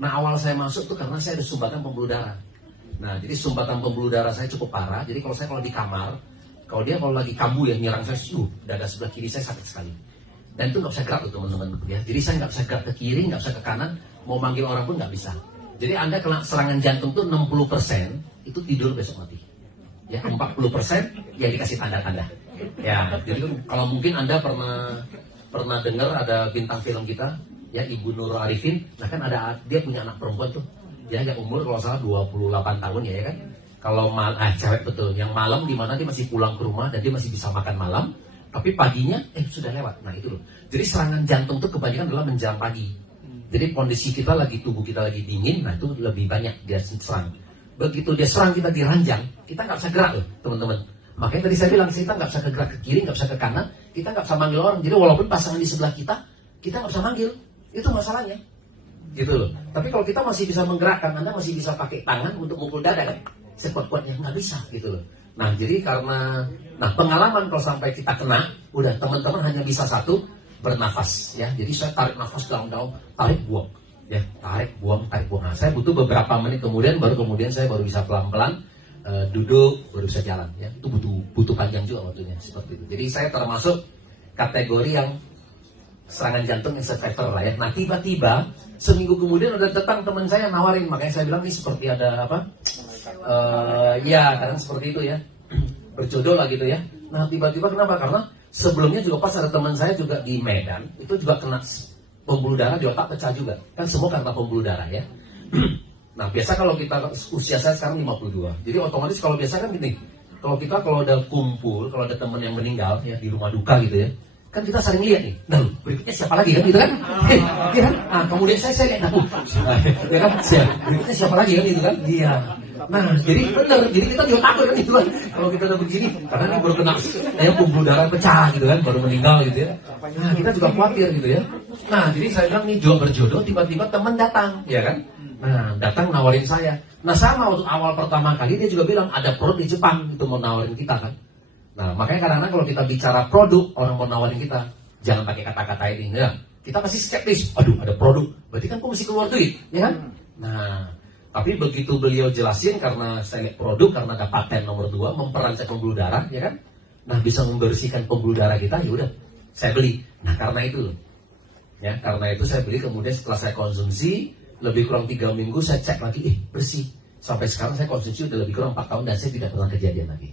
Nah awal saya masuk tuh karena saya ada sumbatan pembuluh darah. Nah jadi sumbatan pembuluh darah saya cukup parah. Jadi kalau di kamar, kalau lagi kambuh ya nyerang saya, dada sebelah kiri saya sakit sekali. Dan itu nggak bisa gerak tuh teman-teman. Ya. Jadi saya nggak bisa gerak ke kiri, nggak bisa ke kanan, mau manggil orang pun nggak bisa. Jadi Anda kena serangan jantung tuh 60% itu tidur besok mati. Ya 40% ya dikasih tanda-tanda. Ya jadi kalau mungkin Anda pernah dengar ada bintang film kita ya Ibu Nurul Arifin. Nah kan dia punya anak perempuan tuh. Ya yang umur kalau salah 28 tahun ya kan. Kalau cewek betul, yang malam di mana dia masih pulang ke rumah dan dia masih bisa makan malam, tapi paginya sudah lewat. Nah itu loh. Jadi serangan jantung tuh kebanyakan adalah menjelang pagi. Jadi kondisi kita tubuh kita lagi dingin, nah itu lebih banyak dia serang. Begitu dia serang kita di ranjang, kita nggak bisa gerak loh teman-teman. Makanya tadi saya bilang kita nggak bisa gerak ke kiri, nggak bisa ke kanan, kita nggak bisa manggil orang. Jadi walaupun pasangan di sebelah kita nggak bisa manggil. Itu masalahnya. Gitu loh. Tapi kalau kita masih bisa menggerakkan, Anda masih bisa pakai tangan untuk mukul dada kan? Sekuat-kuatnya nggak bisa gitu loh. Nah jadi karena pengalaman kalau sampai kita kena, udah teman-teman hanya bisa satu, bernafas ya. Jadi saya tarik nafas dalam-dalam, tarik buang ya, tarik buang. Nah saya butuh beberapa menit kemudian saya baru bisa pelan-pelan duduk, baru bisa jalan ya. Itu butuh panjang juga waktunya seperti itu. Jadi saya termasuk kategori yang serangan jantung yang survivor lah ya. Nah tiba-tiba seminggu kemudian udah datang teman saya nawarin, makanya saya bilang ini seperti ada apa? Ya kadang seperti itu ya, berjodoh lah gitu ya. Nah tiba-tiba kenapa? Karena sebelumnya juga pas ada teman saya juga di Medan itu juga kena pembuluh darah di otak pecah juga. Kan semua karena pembuluh darah ya. Nah biasa kalau kita usia saya sekarang 52, jadi otomatis kalau biasa kan gini, kalau ada kumpul, kalau ada teman yang meninggal ya di rumah duka gitu ya, kan kita sering lihat nih, nah berikutnya siapa lagi kan gitu kan, iya kan, nah kemudian saya lihat, ya kan, berikutnya siapa lagi kan gitu kan, iya. Nah jadi benar, jadi kita juga takut kan gitu kan, kalau kita udah begini, karena ini baru kena, pembuluh darah pecah gitu kan, baru meninggal gitu ya. Nah kita juga khawatir gitu ya. Nah jadi saya bilang nih berjodoh, tiba-tiba teman datang, ya kan. Nah datang nawarin saya. Nah sama waktu awal pertama kali dia juga bilang ada produk di Jepang itu mau nawarin kita kan. Nah makanya kadang-kadang kalau kita bicara produk, orang mau nawarin kita, jangan pakai kata-kata ini ya. Kita pasti skeptis, aduh ada produk, berarti kan aku mesti keluar duit, ya kan? Nah tapi begitu beliau jelasin, karena saya lihat produk, karena ada paten nomor 2 memperancang pembuluh darah, ya kan? Nah bisa membersihkan pembuluh darah kita, ya udah saya beli. Nah karena itu loh, ya karena itu saya beli. Kemudian setelah saya konsumsi lebih kurang 3 minggu, saya cek lagi, bersih. Sampai sekarang saya konsumsi udah lebih kurang 4 tahun dan saya tidak pernah kejadian lagi.